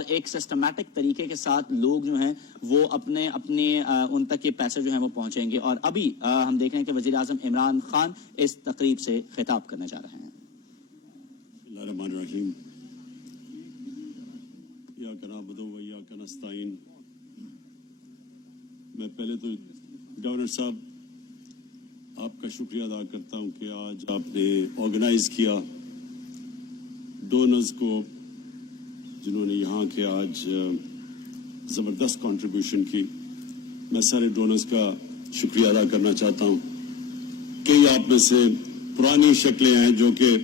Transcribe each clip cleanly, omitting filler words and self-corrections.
اور ایک سسٹمیٹک طریقے کے ساتھ لوگ جو ہیں وہ اپنے ان تک یہ پیسے جو ہیں وہ پہنچیں گے. اور ابھی ہم دیکھ رہے ہیں کہ وزیر اعظم عمران خان اس تقریب سے خطاب کرنے جا رہے ہیں. اللہ الرحمن الرحیم. ایاک نعبد و ایاک نستعین. میں پہلے تو گورنر صاحب آپ کا شکریہ ادا کرتا ہوں کہ آج آپ نے آرگنائز کیا ڈونرز کو, جنہوں نے یہاں کے آج زبردست کنٹریبیوشن کی. میں سارے ڈونرز کا شکریہ ادا کرنا چاہتا ہوں. کئی آپ میں سے پرانی شکلیں ہیں جو کہ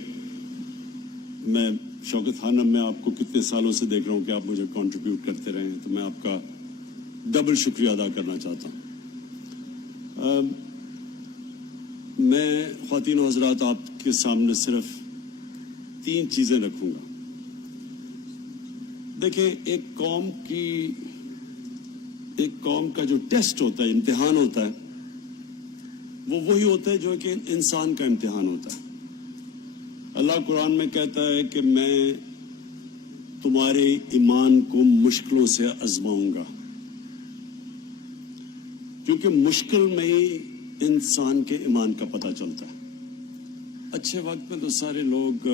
میں شوکت خانم میں آپ کو کتنے سالوں سے دیکھ رہا ہوں کہ آپ مجھے کنٹریبیوٹ کرتے رہے ہیں, تو میں آپ کا ڈبل شکریہ ادا کرنا چاہتا ہوں. میں خواتین و حضرات آپ کے سامنے صرف 3 چیزیں رکھوں گا. دیکھیں, ایک قوم کا جو ٹیسٹ ہوتا ہے, امتحان ہوتا ہے, وہ وہی ہوتا ہے جو کہ انسان کا امتحان ہوتا ہے. اللہ قرآن میں کہتا ہے کہ میں تمہارے ایمان کو مشکلوں سے آزماؤں گا, کیونکہ مشکل میں ہی انسان کے ایمان کا پتہ چلتا ہے. اچھے وقت میں تو سارے لوگ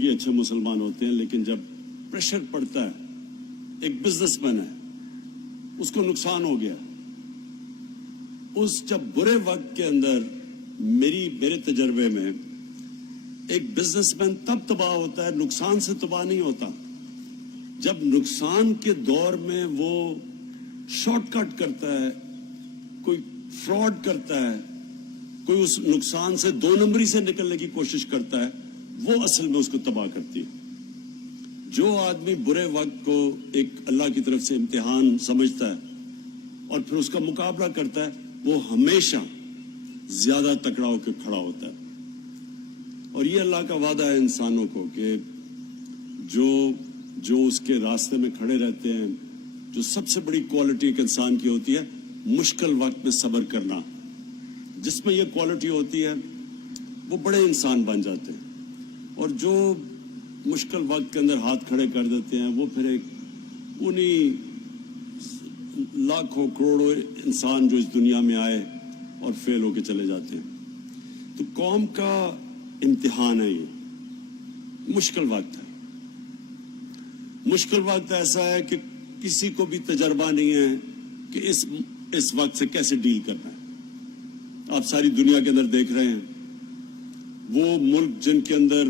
ہی اچھے مسلمان ہوتے ہیں, لیکن جب پریشر پڑتا ہے, ایک بزنس مین ہے, اس کو نقصان ہو گیا, اس جب برے وقت کے اندر میرے تجربے میں ایک بزنس مین تب تباہ ہوتا ہے, نقصان سے تباہ نہیں ہوتا. جب نقصان کے دور میں وہ شارٹ کٹ کرتا ہے, کوئی فراڈ کرتا ہے, کوئی اس نقصان سے 2 نمبری سے نکلنے کی کوشش کرتا ہے, وہ اصل میں اس کو تباہ کرتی ہے. جو آدمی برے وقت کو ایک اللہ کی طرف سے امتحان سمجھتا ہے اور پھر اس کا مقابلہ کرتا ہے, وہ ہمیشہ زیادہ تکڑا ہو کے کھڑا ہوتا ہے. اور یہ اللہ کا وعدہ ہے انسانوں کو کہ جو اس کے راستے میں کھڑے رہتے ہیں, جو سب سے بڑی کوالٹی ایک انسان کی ہوتی ہے, مشکل وقت میں صبر کرنا. جس میں یہ کوالٹی ہوتی ہے وہ بڑے انسان بن جاتے ہیں. اور جو مشکل وقت کے اندر ہاتھ کھڑے کر دیتے ہیں, وہ پھر انہی لاکھوں کروڑوں انسان جو اس دنیا میں آئے اور فیل ہو کے چلے جاتے ہیں. تو قوم کا امتحان ہے, یہ مشکل وقت ہے. مشکل وقت ایسا ہے کہ کسی کو بھی تجربہ نہیں ہے کہ اس وقت سے کیسے ڈیل کرنا ہے. آپ ساری دنیا کے اندر دیکھ رہے ہیں, وہ ملک جن کے اندر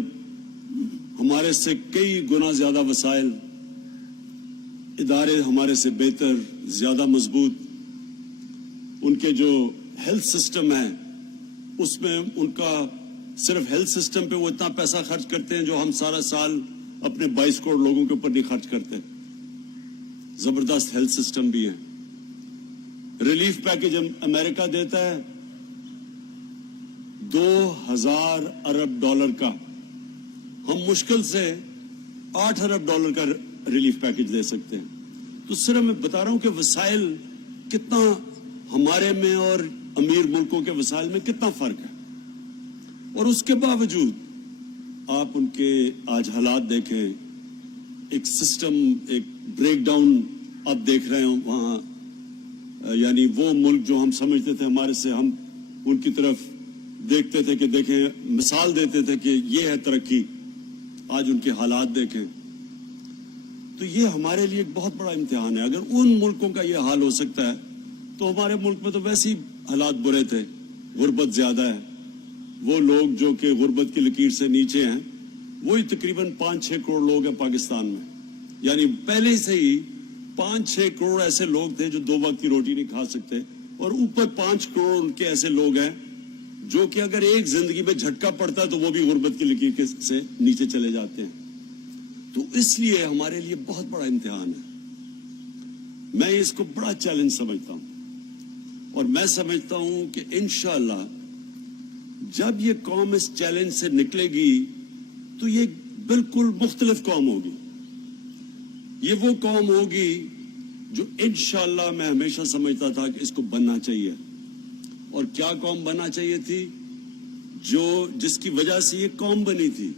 ہمارے سے کئی گنا زیادہ وسائل, ادارے ہمارے سے بہتر, زیادہ مضبوط, ان کے جو ہیلتھ سسٹم ہے اس میں ان کا صرف ہیلتھ سسٹم پہ وہ اتنا پیسہ خرچ کرتے ہیں جو ہم سارا سال اپنے 22 کروڑ لوگوں کے اوپر نہیں خرچ کرتے. زبردست ہیلتھ سسٹم بھی ہے. ریلیف پیکج امریکہ دیتا ہے $2,000 ارب کا, ہم مشکل سے $8 ارب کا ریلیف پیکج دے سکتے ہیں. تو صرف میں بتا رہا ہوں کہ وسائل کتنا ہمارے میں اور امیر ملکوں کے وسائل میں کتنا فرق ہے. اور اس کے باوجود آپ ان کے آج حالات دیکھیں, ایک سسٹم, ایک بریک ڈاؤن آپ دیکھ رہے ہیں وہاں. یعنی وہ ملک جو ہم سمجھتے تھے ہمارے سے, ہم ان کی طرف دیکھتے تھے کہ دیکھیں, مثال دیتے تھے کہ یہ ہے ترقی, آج ان کے حالات دیکھیں. تو یہ ہمارے لیے ایک بہت بڑا امتحان ہے. اگر ان ملکوں کا یہ حال ہو سکتا ہے تو ہمارے ملک میں تو ویسے ہی حالات برے تھے, غربت زیادہ ہے. وہ لوگ جو کہ غربت کی لکیر سے نیچے ہیں, وہی تقریباً 5-6 کروڑ لوگ ہیں پاکستان میں. یعنی پہلے سے ہی 5-6 کروڑ ایسے لوگ تھے جو 2 وقت کی روٹی نہیں کھا سکتے, اور اوپر 5 کروڑ ان کے ایسے لوگ ہیں جو کہ اگر ایک زندگی میں جھٹکا پڑتا ہے تو وہ بھی غربت کی لکیر سے نیچے چلے جاتے ہیں. تو اس لیے ہمارے لیے بہت بڑا امتحان ہے. میں اس کو بڑا چیلنج سمجھتا ہوں, اور میں سمجھتا ہوں کہ انشاءاللہ جب یہ قوم اس چیلنج سے نکلے گی تو یہ بالکل مختلف قوم ہوگی. یہ وہ قوم ہوگی جو انشاءاللہ میں ہمیشہ سمجھتا تھا کہ اس کو بننا چاہیے. اور کیا قوم بننا چاہیے تھی؟ جس کی وجہ سے یہ قوم بنی تھی,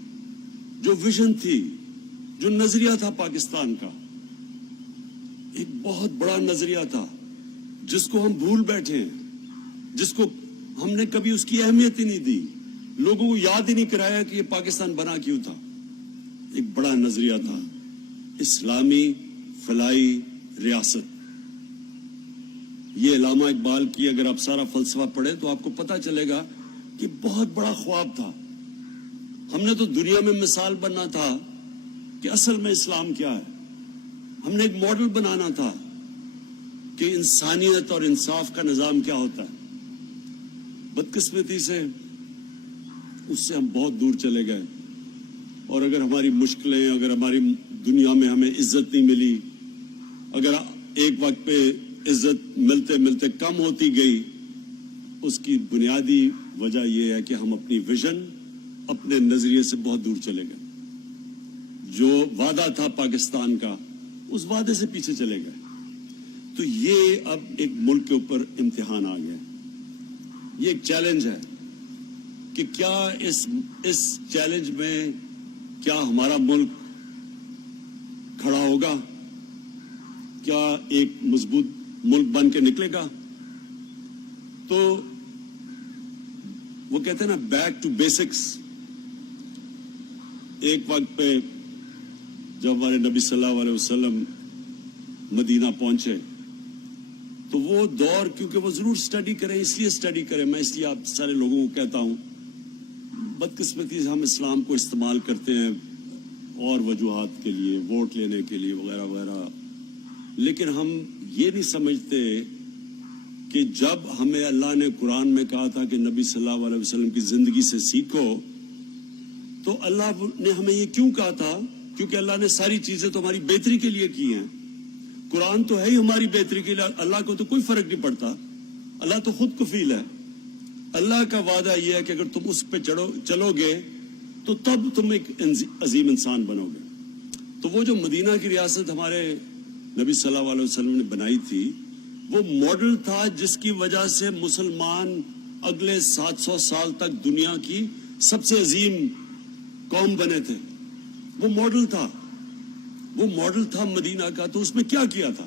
جو ویژن تھی, جو نظریہ تھا پاکستان کا، ایک بہت بڑا نظریہ تھا جس کو ہم بھول بیٹھے ہیں، جس کو ہم نے کبھی اس کی اہمیت ہی نہیں دی، لوگوں کو یاد ہی نہیں کرایا کہ یہ پاکستان بنا کیوں تھا۔ ایک بڑا نظریہ تھا، اسلامی فلاحی ریاست۔ یہ علامہ اقبال کی اگر آپ سارا فلسفہ پڑھیں تو آپ کو پتہ چلے گا کہ بہت بڑا خواب تھا۔ ہم نے تو دنیا میں مثال بننا تھا کہ اصل میں اسلام کیا ہے، ہم نے ایک ماڈل بنانا تھا کہ انسانیت اور انصاف کا نظام کیا ہوتا ہے۔ بدقسمتی سے اس سے ہم بہت دور چلے گئے، اور اگر ہماری مشکلیں، اگر ہماری دنیا میں ہمیں عزت نہیں ملی، اگر ایک وقت پہ عزت ملتے ملتے کم ہوتی گئی، اس کی بنیادی وجہ یہ ہے کہ ہم اپنی ویژن، اپنے نظریے سے بہت دور چلے گئے۔ جو وعدہ تھا پاکستان کا، اس وعدے سے پیچھے چلے گئے۔ تو یہ اب ایک ملک کے اوپر امتحان آ گیا، یہ ایک چیلنج ہے کہ کیا اس چیلنج میں کیا ہمارا ملک کھڑا ہوگا، کیا ایک مضبوط ملک بن کے نکلے گا۔ تو وہ کہتے ہیں نا، بیک ٹو بیسکس۔ ایک وقت پہ جب ہمارے نبی صلی اللہ علیہ وسلم مدینہ پہنچے تو وہ دور، کیونکہ وہ ضرور سٹڈی کریں، اس لیے سٹڈی کریں، میں اس لیے آپ سارے لوگوں کو کہتا ہوں، بدقسمتی سے ہم اسلام کو استعمال کرتے ہیں اور وجوہات کے لیے، ووٹ لینے کے لیے وغیرہ وغیرہ، لیکن ہم یہ نہیں سمجھتے کہ جب ہمیں اللہ نے قرآن میں کہا تھا کہ نبی صلی اللہ علیہ وسلم کی زندگی سے سیکھو، تو اللہ نے ہمیں یہ کیوں کہا تھا؟ کیونکہ اللہ نے ساری چیزیں تو ہماری بہتری کے لیے کی ہیں۔ قرآن تو ہے ہی ہماری بہتری کے لیے، اللہ کو تو کوئی فرق نہیں پڑتا، اللہ تو خود کفیل ہے۔ اللہ کا وعدہ یہ ہے کہ اگر تم اس پہ چلو گے تو تب تم ایک عظیم انسان بنو گے۔ تو وہ جو مدینہ کی ریاست ہمارے نبی صلی اللہ علیہ وسلم نے بنائی تھی، وہ ماڈل تھا جس کی وجہ سے مسلمان اگلے 700 سال تک دنیا کی سب سے عظیم قوم بنے تھے۔ وہ ماڈل تھا مدینہ کا۔ تو اس میں کیا کیا تھا؟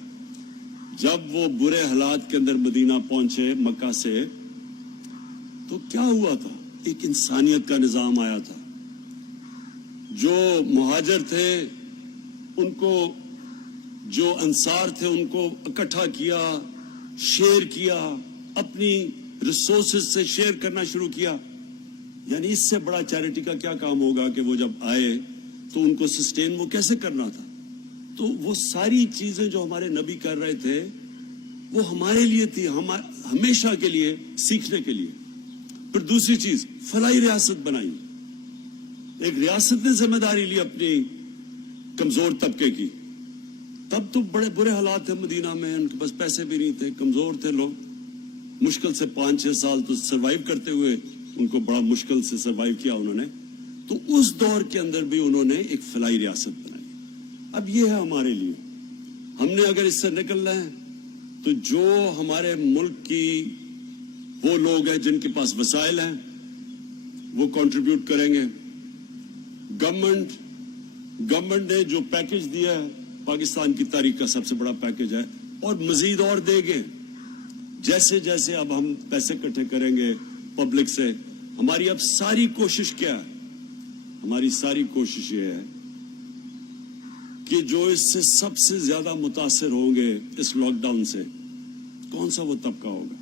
جب وہ برے حالات کے اندر مدینہ پہنچے مکہ سے، تو کیا ہوا تھا؟ ایک انسانیت کا نظام آیا تھا۔ جو مہاجر تھے ان کو، جو انصار تھے ان کو اکٹھا کیا، شیئر کیا، اپنی ریسورسز سے شیئر کرنا شروع کیا۔ یعنی اس سے بڑا چیریٹی کا کیا کام ہوگا کہ وہ جب آئے تو ان کو سسٹین وہ کیسے کرنا تھا۔ تو وہ ساری چیزیں جو ہمارے نبی کر رہے تھے وہ ہمارے لیے تھی، ہمیشہ کے لیے سیکھنے کے لیے۔ پھر دوسری چیز، فلاحی ریاست بنائی۔ ایک ریاست نے ذمہ داری لی اپنی کمزور طبقے کی۔ تب تو بڑے برے حالات تھے مدینہ میں، ان کے پاس پیسے بھی نہیں تھے، کمزور تھے لوگ، مشکل سے 5-6 سال تو سروائیو کرتے ہوئے ان کو بڑا مشکل سے سروائیو کیا انہوں نے۔ تو اس دور کے اندر بھی انہوں نے ایک فلاحی ریاست بنائی۔ اب یہ ہے ہمارے لیے، ہم نے اگر اس سے نکلنا ہے تو جو ہمارے ملک کی وہ لوگ ہیں جن کے پاس وسائل ہیں وہ کنٹریبیوٹ کریں گے۔ گورنمنٹ نے جو پیکج دیا ہے پاکستان کی تاریخ کا سب سے بڑا پیکج ہے، اور مزید اور دے گے۔ جیسے جیسے اب ہم پیسے اکٹھے کریں گے پبلک سے، ہماری اب ساری کوشش کیا ہے؟ ہماری ساری کوشش یہ ہے کہ جو اس سے سب سے زیادہ متاثر ہوں گے اس لاک ڈاؤن سے، کون سا وہ طبقہ ہوگا؟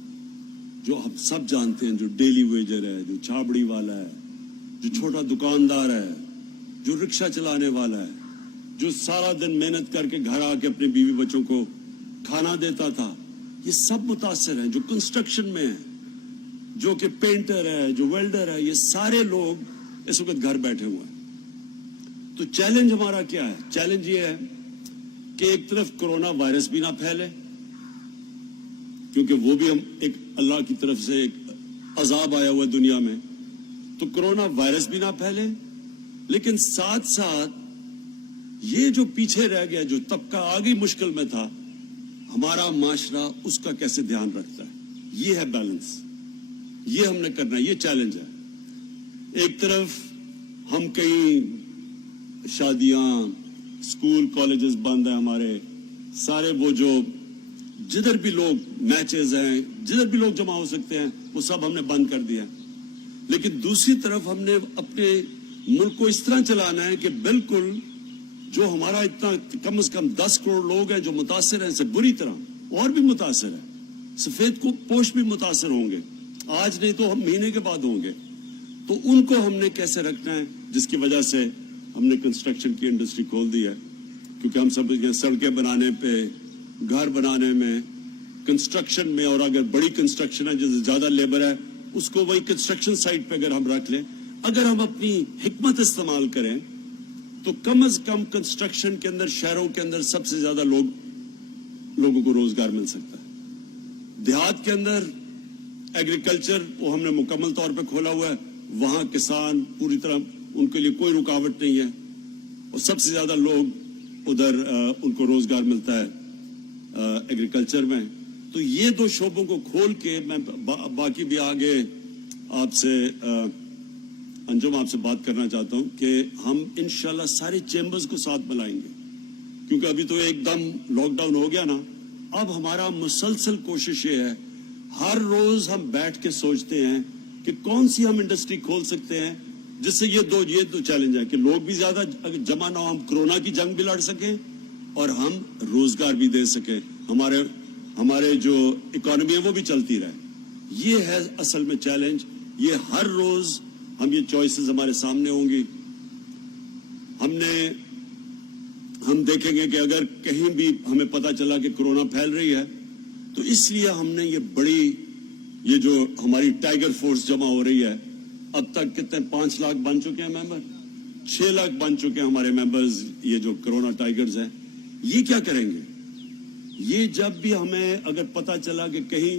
جو ہم سب جانتے ہیں، جو ڈیلی ویجر ہے، جو چھابڑی والا ہے، جو چھوٹا دکاندار ہے، جو رکشہ چلانے والا ہے، جو سارا دن محنت کر کے گھر آ کے اپنے بیوی بچوں کو کھانا دیتا تھا، یہ سب متاثر ہیں۔ جو کنسٹرکشن میں ہیں، جو کہ پینٹر ہے، جو ویلڈر ہے، یہ سارے لوگ اس وقت گھر بیٹھے ہوئے ہیں۔ تو چیلنج ہمارا کیا ہے؟ چیلنج یہ ہے کہ ایک طرف کرونا وائرس بھی نہ پھیلے، کیونکہ وہ بھی ہم ایک اللہ کی طرف سے ایک عذاب آیا ہوا دنیا میں، تو کرونا وائرس بھی نہ پھیلے، لیکن ساتھ ساتھ یہ جو پیچھے رہ گیا، جو طبقہ آگے مشکل میں تھا، ہمارا معاشرہ اس کا کیسے دھیان رکھتا ہے۔ یہ ہے بیلنس، یہ ہم نے کرنا ہے، یہ چیلنج ہے۔ ایک طرف ہم کہیں شادیاں، स्कूल कॉलेजेस बंद हैं हमारे, सारे वो जो जिधर भी लोग मैचेस हैं, जिधर भी लोग जमा हो सकते हैं, वो सब हमने बंद कर दिया। लेकिन दूसरी तरफ हमने अपने मुल्क को इस तरह चलाना है कि बिल्कुल जो हमारा इतना कम से कम 10 करोड़ लोग हैं जो मुतासिर हैं, इससे बुरी तरह और भी मुतासिर है, सफेद को पोश भी मुतासिर होंगे, आज नहीं तो हम महीने के बाद होंगे। तो उनको हमने कैसे रखना है, जिसकी वजह से हमने कंस्ट्रक्शन की इंडस्ट्री खोल दी है, क्योंकि हम सब सड़कें बनाने पे, घर बनाने में, कंस्ट्रक्शन में, और अगर बड़ी कंस्ट्रक्शन है जिससे ज्यादा लेबर है उसको वही कंस्ट्रक्शन साइट पे अगर हम रख लें, अगर हम अपनी हिकमत इस्तेमाल करें तो कम से कम कंस्ट्रक्शन के अंदर, शहरों के अंदर सबसे ज्यादा लोगों को रोजगार मिल सकता है। देहात के अंदर एग्रीकल्चर वो हमने मुकम्मल तौर पे खोला हुआ है, वहां किसान पूरी तरह, उनके लिए कोई रुकावट नहीं है, और सबसे ज्यादा लोग उधर उनको रोजगार मिलता है एग्रीकल्चर में। तो ये दो शोबों को खोल के मैं बाकी भी आगे आपसे अंजुम आपसे बात करना चाहता हूं कि हम इंशाल्लाह सारे चेंबर्स को साथ मिलाएंगे, क्योंकि अभी तो एकदम लॉकडाउन हो गया ना। अब हमारा मुसलसल कोशिश ये है, हर रोज हम बैठ के सोचते हैं कि कौन सी हम इंडस्ट्री खोल सकते हैं जिससे ये दो चैलेंज है कि लोग भी ज्यादा जमा ना हो, हम कोरोना की जंग भी लड़ सकें और हम रोजगार भी दे सकें, हमारे जो इकोनॉमी है वो भी चलती रहे। ये है असल में चैलेंज। ये हर रोज हम ये चॉइसेस हमारे सामने होंगी। हम देखेंगे कि अगर कहीं भी हमें पता चला कि कोरोना फैल रही है, तो इसलिए हमने ये जो हमारी टाइगर फोर्स जमा हो रही है, अब तक कितने 5 लाख बन चुके हैं मेंबर, 6 लाख बन चुके हैं हमारे मेंबर्स, ये जो कोरोना टाइगर्स हैं। ये क्या करेंगे? ये जब भी हमें अगर पता चला कि कहीं,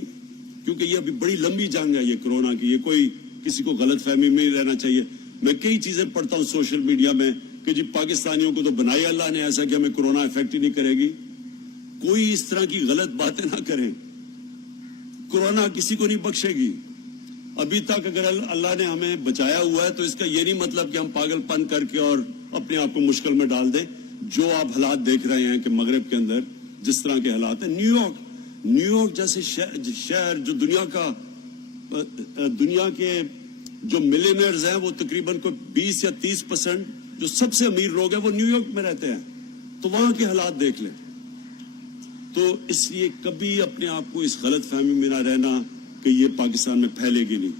क्योंकि ये अभी बड़ी लंबी जंग है ये कोरोना की, ये कोई किसी को गलत फहमी में नहीं रहना चाहिए। मैं कई चीजें पढ़ता हूं सोशल मीडिया में कि जी पाकिस्तानियों को तो बनाया अल्लाह ने ऐसा कि हमें कोरोना इफेक्ट ही नहीं करेगी। कोई इस तरह की गलत बातें ना करें, कोरोना किसी को नहीं बख्शेगी। अभी तक अगर अल्लाह ने हमें बचाया हुआ है तो इसका ये नहीं मतलब कि हम पागलपन करके और अपने आप को मुश्किल में डाल दें। जो आप हालात देख रहे हैं कि मगरब के अंदर जिस तरह के हालात हैं, न्यूयॉर्क जैसे शहर जो दुनिया के जो मिलियनर्स हैं वो तकरीबन को 20 या 30% जो सबसे अमीर लोग हैं वो न्यूयॉर्क में रहते हैं, तो वहां के हालात देख लें। तो इसलिए कभी अपने आप को इस गलत फहमी में ना रहना कि ये पाकिस्तान में फैलेगी नहीं।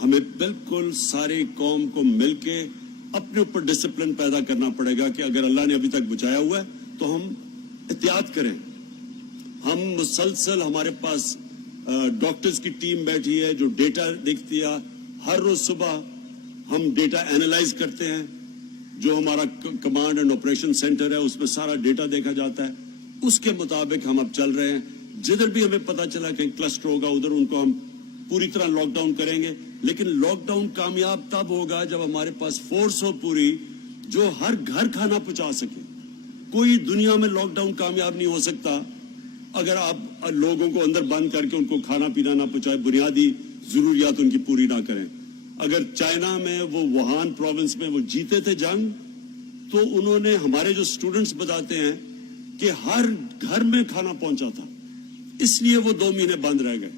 हमें बिल्कुल सारी कौम को मिलके अपने ऊपर डिसिप्लिन पैदा करना पड़ेगा कि अगर अल्लाह ने अभी तक बचाया हुआ है तो हम एहतियात करें। हम मुसलसल, हमारे पास डॉक्टर्स की टीम बैठी है जो डेटा देखती है। हर रोज सुबह हम डेटा एनालाइज करते हैं, जो हमारा कमांड एंड ऑपरेशन सेंटर है उसमें सारा डेटा देखा जाता है, उसके मुताबिक हम अब चल रहे हैं। जिधर भी हमें पता चला कि क्लस्टर होगा उधर उनको हम पूरी तरह लॉकडाउन करेंगे। लेकिन लॉकडाउन कामयाब तब होगा जब हमारे पास फोर्स हो पूरी जो हर घर खाना पहुंचा सके। कोई दुनिया में लॉकडाउन कामयाब नहीं हो सकता अगर आप लोगों को अंदर बंद करके उनको खाना पीना ना पहुंचाए, बुनियादी जरूरियात उनकी पूरी ना करें। अगर चाइना में वो वुहान प्रोविंस में वो जीते थे जंग, तो उन्होंने, हमारे जो स्टूडेंट्स बताते हैं कि हर घर में खाना पहुंचा था, इसलिए वो 2 महीने बंद रह गए।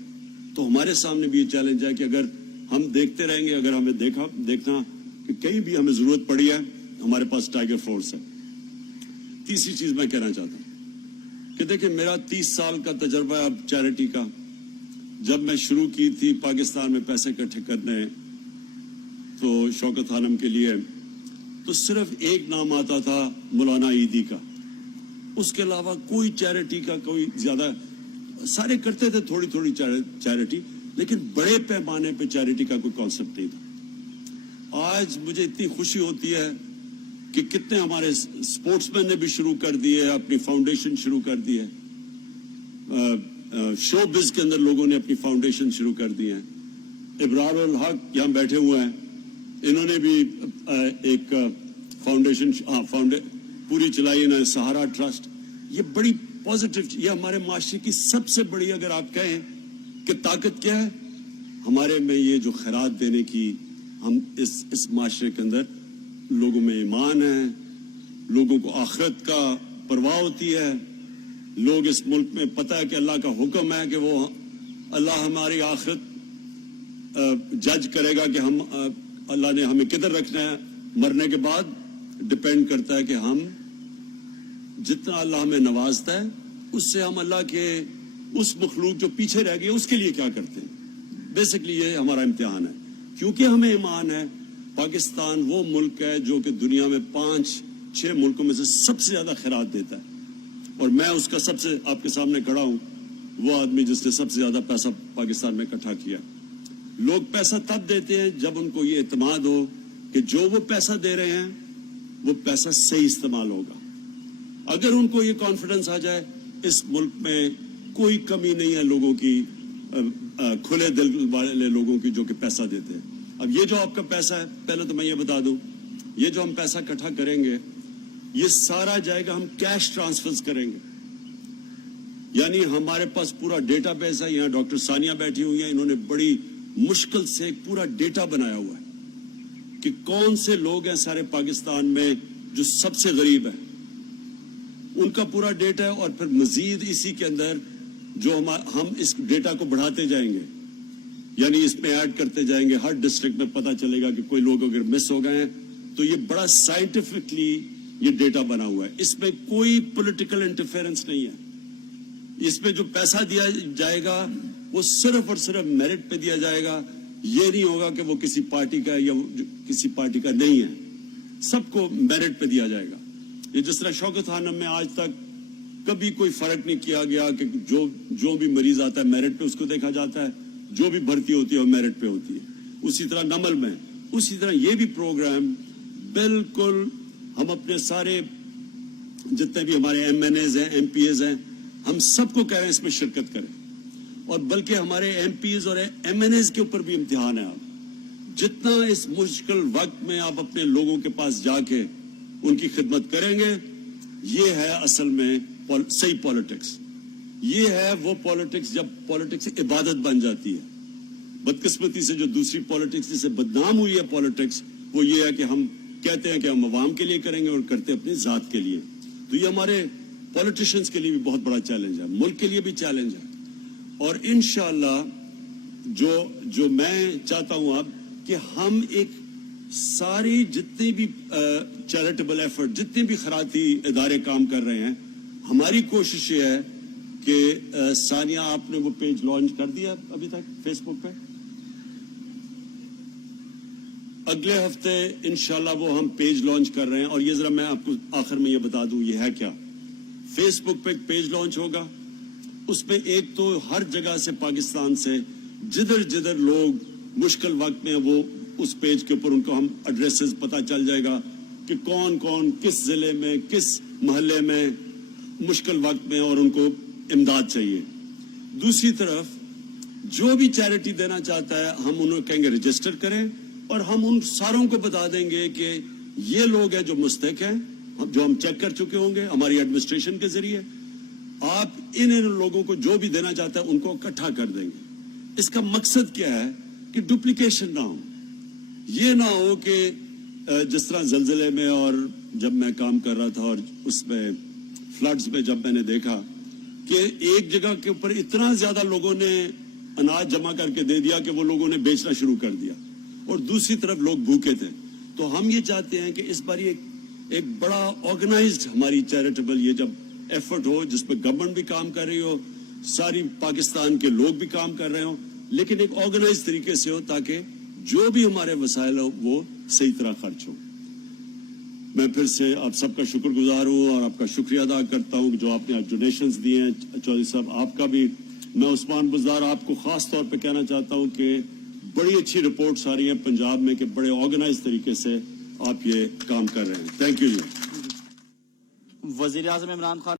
तो हमारे सामने भी ये चैलेंज है कि अगर हम देखते रहेंगे, अगर हमें देखना कि कहीं भी हमें जरूरत पड़ी है, हमारे पास टाइगर फोर्स है। तीसरी चीज मैं कहना चाहता हूं कि देखिए, मेरा 30 साल का तजर्बा है अब चैरिटी का। जब मैं शुरू की थी पाकिस्तान में पैसे इकट्ठे करने तो शौकत खानम के लिए, तो सिर्फ एक नाम आता था मौलाना ईदी का। उसके अलावा कोई चैरिटी का कोई ज्यादा, सारे करते थे थोड़ी थोड़ी चैरिटी, लेकिन बड़े पैमाने पे चैरिटी का कोई कॉन्सेप्ट नहीं था। आज मुझे इतनी खुशी होती है कि कितने हमारे स्पोर्ट्समैन ने भी शुरू कर दिए, अपनी फाउंडेशन शुरू कर दी है। शो बिज के अंदर लोगों ने अपनी फाउंडेशन शुरू कर दी है। इब्रारुल हक यहाँ बैठे हुए हैं, इन्होंने भी एक फाउंडेशन पूरी चलाई इन्होंने, सहारा ट्रस्ट। ये बड़ी पॉजिटिव, ये हमारे माशरे की सबसे बड़ी, अगर आप कहें कि ताकत क्या है, हमारे में ये जो खैरात देने की, हम इस माशरे के अंदर लोगों में ईमान है, लोगों को आखिरत का परवाह होती है, लोग इस मुल्क में पता है कि अल्लाह का हुक्म है कि वो अल्लाह हमारी आखिरत जज करेगा कि हम अल्लाह ने हमें किधर रखना है। मरने के बाद डिपेंड करता है कि हम जितना अल्लाह हमें नवाजता है उससे हम अल्लाह के उस मखलूक जो पीछे रह गई उसके लिए क्या करते हैं। बेसिकली ये हमारा इम्तिहान है, क्योंकि हमें ईमान है पाकिस्तान वो मुल्क है जो कि दुनिया में 5-6 मुल्कों में से सबसे ज्यादा खैरात देता है, और मैं उसका सबसे आपके सामने खड़ा हूं, वो आदमी जिसने सबसे ज्यादा पैसा पाकिस्तान में इकट्ठा किया। लोग पैसा तब देते हैं जब उनको ये इत्मीनान हो कि जो वो पैसा दे रहे हैं वो पैसा सही इस्तेमाल होगा। अगर उनको ये कॉन्फिडेंस आ जाए इस मुल्क में कोई कमी नहीं है लोगों की, खुले दिल वाले लोगों की जो कि पैसा देते हैं। अब ये जो आपका पैसा है, पहले तो मैं ये बता दूं, ये जो हम पैसा इकट्ठा करेंगे ये सारा जाएगा, हम कैश ट्रांसफर्स करेंगे, यानी हमारे पास पूरा डेटाबेस है। यहाँ डॉक्टर सानिया बैठी हुई है, इन्होंने बड़ी मुश्किल से एक पूरा डेटा बनाया हुआ है कि कौन से लोग हैं सारे पाकिस्तान में जो सबसे गरीब है, उनका पूरा डेटा है। और फिर मजीद इसी के अंदर जो हम इस डेटा को बढ़ाते जाएंगे, यानी इसमें ऐड करते जाएंगे। हर डिस्ट्रिक्ट में पता चलेगा कि कोई लोग अगर मिस हो गए हैं, तो ये बड़ा साइंटिफिकली ये डेटा बना हुआ है, इसमें कोई पॉलिटिकल इंटरफेरेंस नहीं है। इसमें जो पैसा दिया जाएगा वो सिर्फ और सिर्फ मेरिट पे दिया जाएगा। ये नहीं होगा कि वो किसी पार्टी का या किसी पार्टी का नहीं है, सबको मेरिट पे दिया जाएगा। ये जिस तरह शौकत खानम में आज तक कभी कोई फर्क नहीं किया गया कि जो भी मरीज आता है मेरिट पे उसको देखा जाता है, जो भी भर्ती होती है वो मेरिट पे होती है। उसी तरह नमल में, उसी तरह ये भी प्रोग्राम बिल्कुल हम अपने सारे जितने भी हमारे MNAs हैं, MPAs हैं, हम सबको कह रहे हैं इसमें शिरकत करें। और बल्कि हमारे MPs और MNAs के ऊपर भी इम्तिहान है। आप जितना इस मुश्किल वक्त में आप अपने लोगों के पास जाके उनकी खिदमत करेंगे, ये है असल में सही पॉलिटिक्स। ये है वो पॉलिटिक्स जब पॉलिटिक्स इबादत बन जाती है। बदकिस्मती से जो दूसरी पॉलिटिक्स जिससे बदनाम हुई है पॉलिटिक्स, वो ये है कि हम कहते हैं कि हम अवाम के लिए करेंगे और करते अपनी जात के लिए। तो ये हमारे पॉलिटिशियंस के लिए भी बहुत बड़ा चैलेंज है, मुल्क के लिए भी चैलेंज है। और इंशाअल्लाह जो मैं चाहता हूं अब कि हम एक सारी जितने भी चैरिटेबल एफर्ट, जितने भी खैराती इदारे काम कर रहे हैं, हमारी कोशिश ये है कि सानिया आपने वो पेज लॉन्च कर दिया अभी तक फेसबुक पे, अगले हफ्ते इंशाल्लाह वो हम पेज लॉन्च कर रहे हैं। और ये जरा मैं आपको आखिर में ये बता दूं ये है क्या। फेसबुक पे एक पेज लॉन्च होगा, उसमें एक तो हर जगह से पाकिस्तान से जिधर जिधर लोग मुश्किल वक्त में, वो उस पेज के ऊपर उनको हम एड्रेसेस पता चल जाएगा कि कौन कौन किस जिले में किस मोहल्ले में मुश्किल वक्त में और उनको इमदाद चाहिए। दूसरी तरफ जो भी चैरिटी देना चाहता है हम उन्हें कहेंगे रजिस्टर करें, और हम उन सारों को बता देंगे कि ये लोग हैं जो मुस्तहिक हैं, जो हम चेक कर चुके होंगे हमारी एडमिनिस्ट्रेशन के जरिए। आप इन लोगों को जो भी देना चाहता है उनको इकट्ठा कर देंगे। इसका मकसद क्या है कि डुप्लीकेशन ना हो। ये ना हो कि जिस तरह जलजिले में और जब मैं काम कर रहा था और उसमें फ्लड्स में जब मैंने देखा कि एक जगह के ऊपर इतना ज्यादा लोगों ने अनाज जमा करके दे दिया कि वो लोगों ने बेचना शुरू कर दिया और दूसरी तरफ लोग भूखे थे। तो हम ये चाहते हैं कि इस बार एक बड़ा ऑर्गेनाइज्ड हमारी चैरिटेबल ये जब एफर्ट हो, जिसमें गवर्नमेंट भी काम कर रही हो, सारी पाकिस्तान के लोग भी काम कर रहे हो, लेकिन एक ऑर्गेनाइज तरीके से हो ताकि जो भी हमारे वसाइल हो वो सही तरह खर्च हो। मैं फिर से आप सबका शुक्रगुजार हूँ और आपका शुक्रिया अदा करता हूँ जो आपने आज डोनेशंस दिए हैं। चौधरी साहब आपका भी, मैं उस्मान बुज़दार आपको खास तौर पे कहना चाहता हूँ कि बड़ी अच्छी रिपोर्ट्स आ रही हैं पंजाब में कि बड़े ऑर्गेनाइज तरीके से आप ये काम कर रहे हैं। Thank you ji. वज़ीर-ए-आज़म इमरान खान